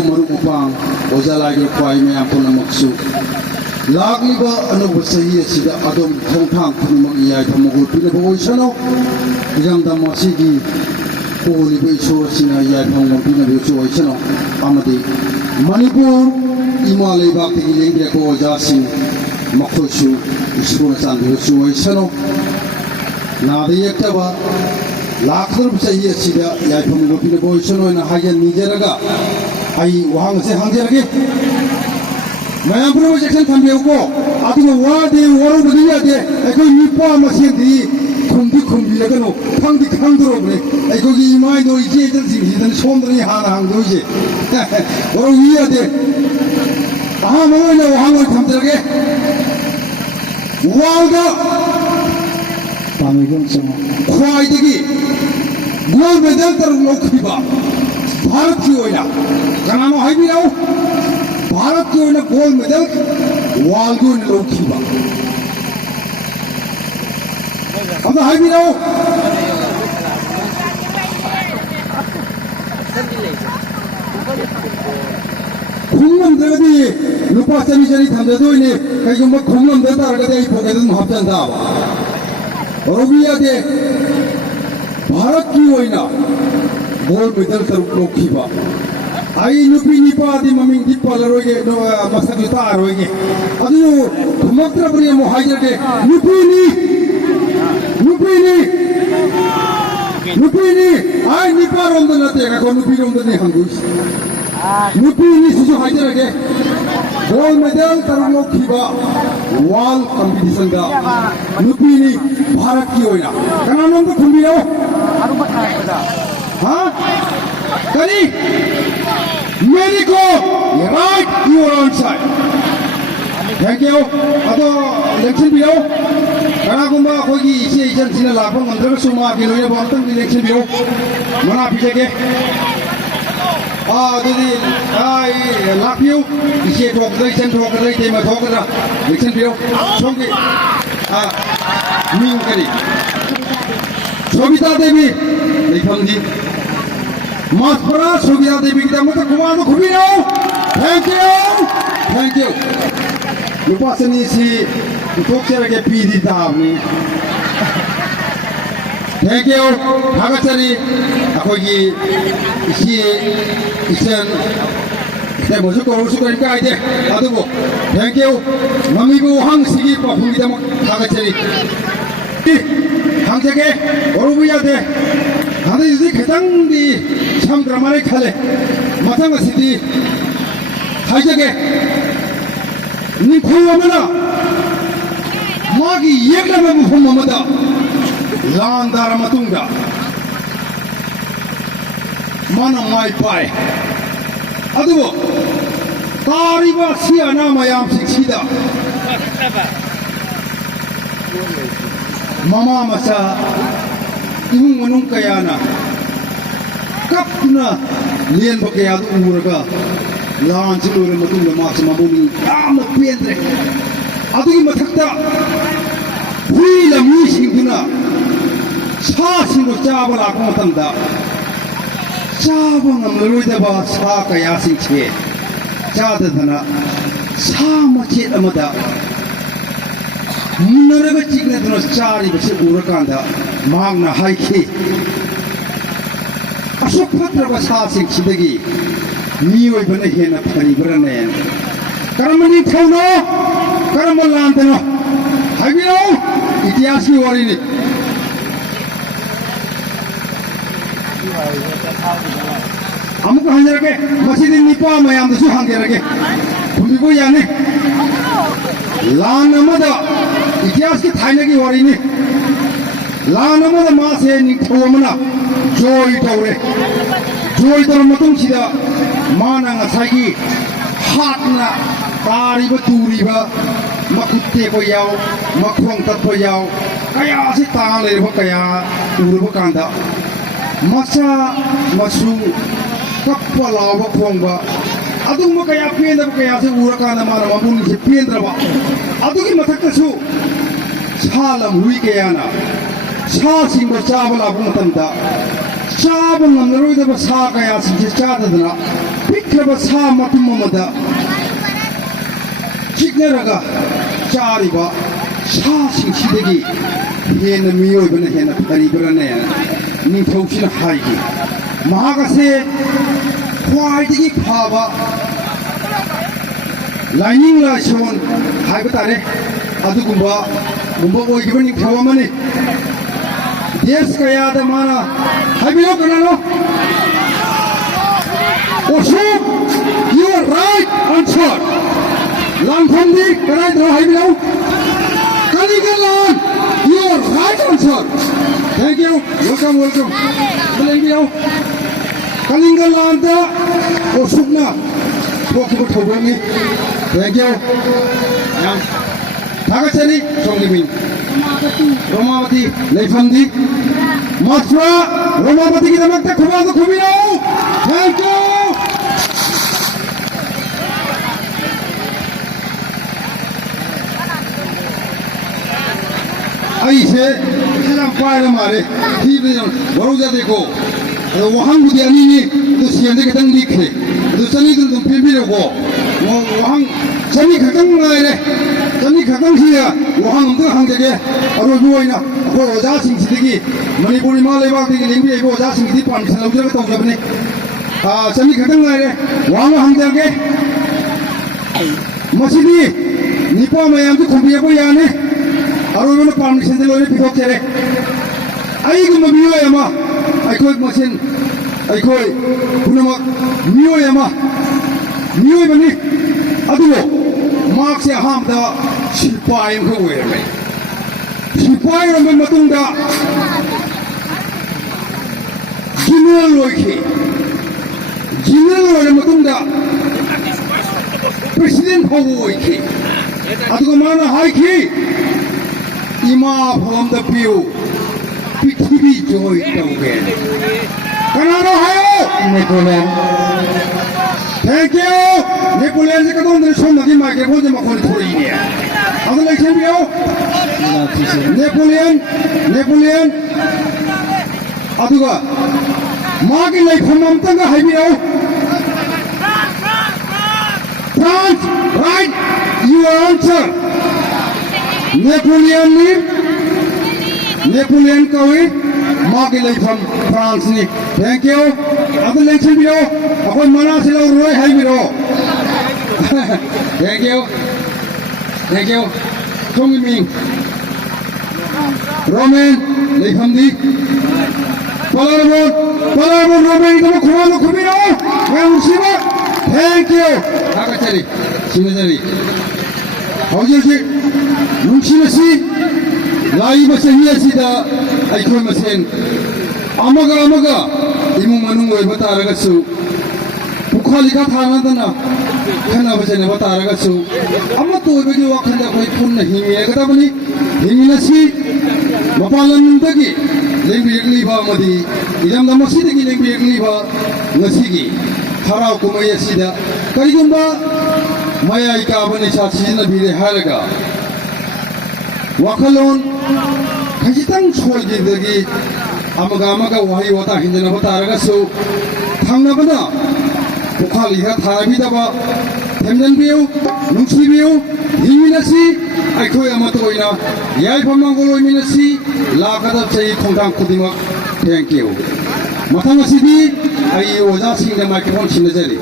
Marupang Ozalai Kwai Mayam Punamaksu Lagliba Anuba Sahi Sida Adom Tongtang Punamaki Tamago Pinabo Sano Yang Damasigi Holy Bay Sina Yapam Pinabo Sano Amadi Manipur Imale Bhakti Lingria Ko Jasi Makosu Isuna Sandu Sano Nadi Yaktaba Lakar Sahi Sida Yapam Pinabo Sano and Hayan Nijeraga आई वहाँ से हांगे लगे मैं अपने वो section Thumbay को आती वो वादे वारों बनिया दे एको निपा मशीन दी खुंबी लगे नो फंग दरो बने एको की इमाई दो इजे जन सिंह सोमदनी हांग दो इजे वारों विया दे वहाँ मगर वहाँ थम्बे लगे वागा पामेगन समा ख्वाई देगी गोल्ड मेडल तर लोग खिबा भारत की ओइना कनानो हाई भी रहो भारत की ओइना गोल्ड मेडल वालगो ने लोग खीबा अब तो हाई भी रहो खुंगम दरदी लुपा चली थंदे दो इन्हें कहीं जो मत खुंगम देता रखते हैं इपोके तो महापचन था और भी याद है भारत की ओइना गोल्ड मेडल तर लोग खीबा आई नुपी निपा दी मम्मी दीपा लरोगे नो मस्तक जुता रोगे अभी वो धुमकरा पर ये मुहाजिर के नुपी नी आई निपा रोंद न तेरा को नुपी रोंद नहीं हंगुस नुपी नी सुजो हाजिर के गोल्ड मेडल तर लोग खीबा वाल कंपटीशन का नुपी नी भारत की ओइना कना नों को खुंबी लो हाँ करी मेरी को right you are on side thank you अदो इलेक्शन भी हो कना कुंबा कोई इसे इजन सिना लाभों मंत्र का सुमा के लोग बोलते हैं इलेक्शन भी हो मना पीछे के दीदी लाभ यू इसे ठोक दे तेमा ठोक दे इलेक्शन भी हो छोंगे मीन करी सोबिता देवी लिखम जी मास्परा सोबिता देवी की तमत कुमार खुबी रहो थैंक यू लुपा सनी सी टोक्चर के पीदी ताबनी थैंक यू हागचरी अखोगी इसी इसन ते मुझे कोरुसु करके आए थे अदुबो थैंक यू मम्मी को हंग सिगी पफुंगी तमत हागचरी हम जगह और भी याद है हमें इसी खतंग दी शाम ड्रामाले खाले मतंग सिटी हर जगह निखुआ मना मागी ये लम्बे मुहम्म मदा लांदार मतुंगा माना माई पाए अदुबो तारीबा सिया नाम याम सिक्सीदा Mama masa imung manung kayana kapna lian bakaya tu umurga lan cilur matung le mak sama bumi am piendre adu ki mathakta hui la mi singuna sa singo chabala ko matanda chabang am loi da ba sa kaya sing che cha da dana sa ma che amada मुन्नरगा चिकने तो चारी बसे उरकांदा मांगना हाइके अशोक पत्र बसासिंग सिदगी नीवै बने हेना फरी बरने करमनी थौनो करम लांतनो हाइबिरो इतिहास की वरिनि अमुक हंजरके मसीदी निपा मयाम दसु हांगेरके खुंबिबो याने लान नमदा इतिहास की थाने की वारी ने लान नमदा माँ से निथोमना जोई तोरे मतुंग सिदा माँ ना ngसाई हाथ ना तारी बतूरी बा मकुत्ते को याव मखोंग तक को याव कया से ताले बा कया उर बा कांदा मसा मसु कपलाव बा खोंग बा अदुम कया पेंद्र कया से उरकांदा मारा मबुन से पेंद्र बा अदुगी मथक्तसु सालम हुई कयाना सा सिंह चावला बुमतंदा चावल नमरोइदब सा कया सिंह चाददना ꯄꯤꯛꯈ꯭ꯔꯕ ꯁꯥ ꯃꯇꯨꯝ ꯑꯃꯗ ꯆꯤꯛꯅꯔꯒ ꯆꯥꯔꯤꯕ ꯁꯥꯁꯤꯡꯁꯤꯗꯒꯤ ꯍꯦꯟꯅ ꯃꯤꯑꯣꯏꯕꯅ ꯍꯦꯟꯅ ꯐꯔꯤꯕ꯭ꯔꯥꯅꯦ ꯅꯤꯡꯊꯧꯁꯤꯅ ꯍꯥꯏꯈꯤ ꯃꯍꯥꯛ ꯑꯁꯦ ꯈ꯭ꯋꯥꯏꯗꯒꯤ ꯐꯕ ꯂꯥꯏꯅꯤꯡ ꯂꯥꯏꯁꯣꯟ ꯍꯥꯏꯕ ꯇꯥꯔꯦ ꯑꯗꯨꯒꯨꯝꯕ ꯑꯣꯏꯈꯤꯕ ꯅꯤꯡꯊꯧ ꯑꯃꯅꯤ ꯗꯦꯁ ꯀꯌꯥꯗ ꯃꯥꯅ ꯍꯥꯏꯕꯤꯔꯣ ꯀꯅꯥꯅꯣ Ashok, you are right answer. Langfamdi, kadaidro haibilo. Kaligalan, you are right answer. Thank you. Welcome. Thank you. Kalingalan da Ashokna. Pokibo thobangi. Thank you. Yang Thagachari Songlimin. Romavati, Leifamdi. Matra, Romavati kidamakta khubado khubiro. Thank you. ऐसे इलाम पायला मारे ठीक है बरोजा देखो वहाँ मुझे नहीं तो सीएनडे के तंग लिखे तो चली तो फिर भी देखो वहाँ चली खत्म लाए चली खत्म किया वहाँ हम तो हम जगह और वो है ना वो ओजा सिंह सिद्दीकी मणिपुरी माले बाग की लिंग भी वो ओजा सिंह सिद्दीकी पांच साल उधर तो जब ने चली खत्म लाए वहाँ हम जगह मसीदी निपा में हम तो खुबिया को याने और उन्होंने परमिशन दिलो ने पिकअप करे आई को मियो यामा आई कोई मशीन आई कोई पुनमा मियो यामा मियो बनी अदुलो मार्क से हम दा सिपाही को हुए में सिपाही में मतुंगा जिनरल लोई मतुंगा प्रेसिडेंट हो हुए की अदुको माना हाई की इमा from the view पृथ्वी जोई तोगे कनाडा है नेपोलियन थैंक यू नेपोलियन से कदम ने सोम नदी माइक्रोफोन से मकोन थोड़ी नहीं है अगले इलेक्शन भी आओ नेपोलियन अदुगा माँ की लाइफ हम तक है भी आओ France right your answer Napoleon कवि माँ के लिए from France ने thank you अब इलेक्शन भी हो अपन मना से लोग रोए है भी हो thank you Tony Ming Roman लेखम दी पलारबोन रोमेन तो खुमानो खुमिनो मैं उसी बात thank you आकाशरी सिमजरी हौजरी नुंसिनसी लाइव सही असिदा अखोय मसेन अमगा इमुंग मनुंग ओय बतारगसु पुखालिका थानादना खना बसेने बतारगसु अमतो ओयबगी वाखंदा खोय पुन्न हिमियगदबनी हिमिनसी मपालनदगी लेंबियगलिबा मदी इदम नमसिदगी लेंबियगलिबा ngasiगी haraw kumay asida karigumba mayay kaabani sa sisinabili halaga wakalon khajitang soididagi amaga wahi wata hindana bataragasu thangnabana pukhaliha tharabidaba themjanbiu nungsibiu himinasi aikhoi amatoina yaifamangoloi minasi lakada chai khongdang khudima thank you mathang asidi ai oja singna microphone sinajari